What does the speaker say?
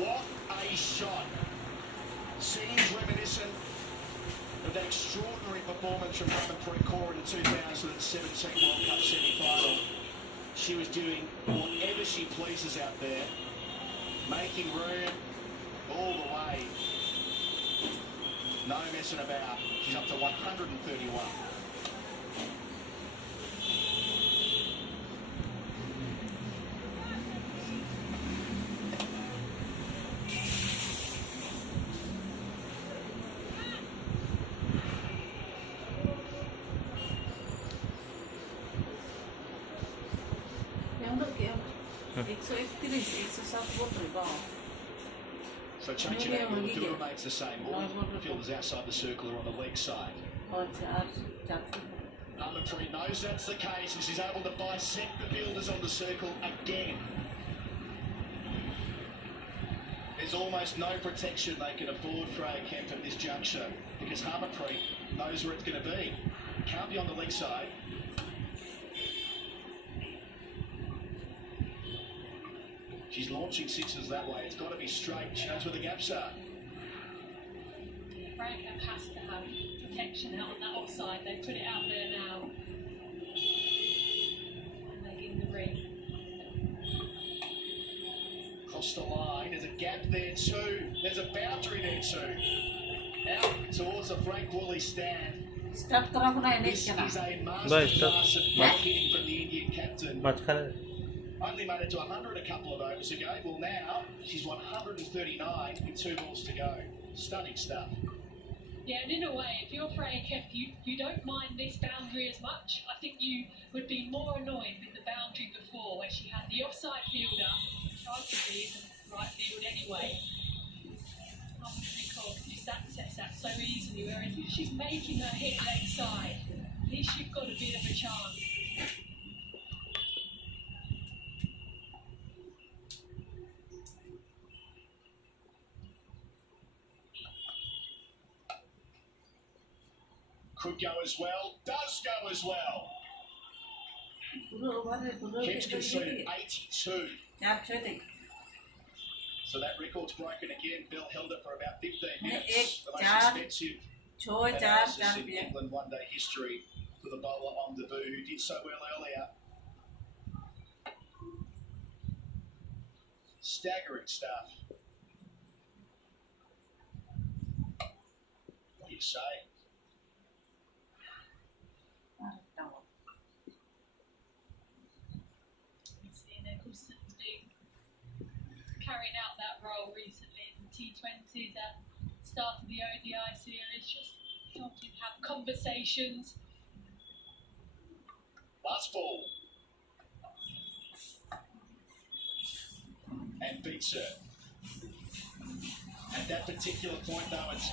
What a shot. Seems reminiscent of that extraordinary performance from Harmanpreet Kaur in the 2017 World Cup semi-final. She was doing whatever she pleases out there, making room all the way. No messing about. She's up to 131. So changing angle, the field remains the same. All the fielders outside the circle are on the leg side. Harmanpreet knows that's the case and she's able to bisect the fielders on the circle again. There's almost no protection they can afford Freya Kemp at this juncture because Harmanpreet knows where it's going to be. Can't be on the leg side. She's launching sixes that way. It's got to be straight. She knows where the gaps are. Freya Kemp has to have protection out on that offside. They put it out there now. And they're in the ring. Across the line. There's a gap there too. There's a boundary there too. Out towards the Frank Woolley stand. This is a masterclass of hitting from the Indian captain. Only made it to 100 a couple of overs ago. Well, now she's 139 with 2 balls to go. Stunning stuff. Yeah, and in a way, if you're Freya Kemp, you don't mind this boundary as much. I think you would be more annoyed with the boundary before, where she had the offside fielder, which arguably isn't right field anyway. Because just access that so easily, whereas if she's making her hit leg side, at least you've got a bit of a chance. Could go as well, does go as well. Kemp's conceded 82. So that record's broken again. Bill held it for about 15 minutes. The most expensive analysis in England one-day history for the bowler on debut who did so well earlier. Staggering stuff. What do you say? Carrying out that role recently in the T20s at the start of the ODI series, just helping have conversations. Last ball. And beats her. At that particular point though, it's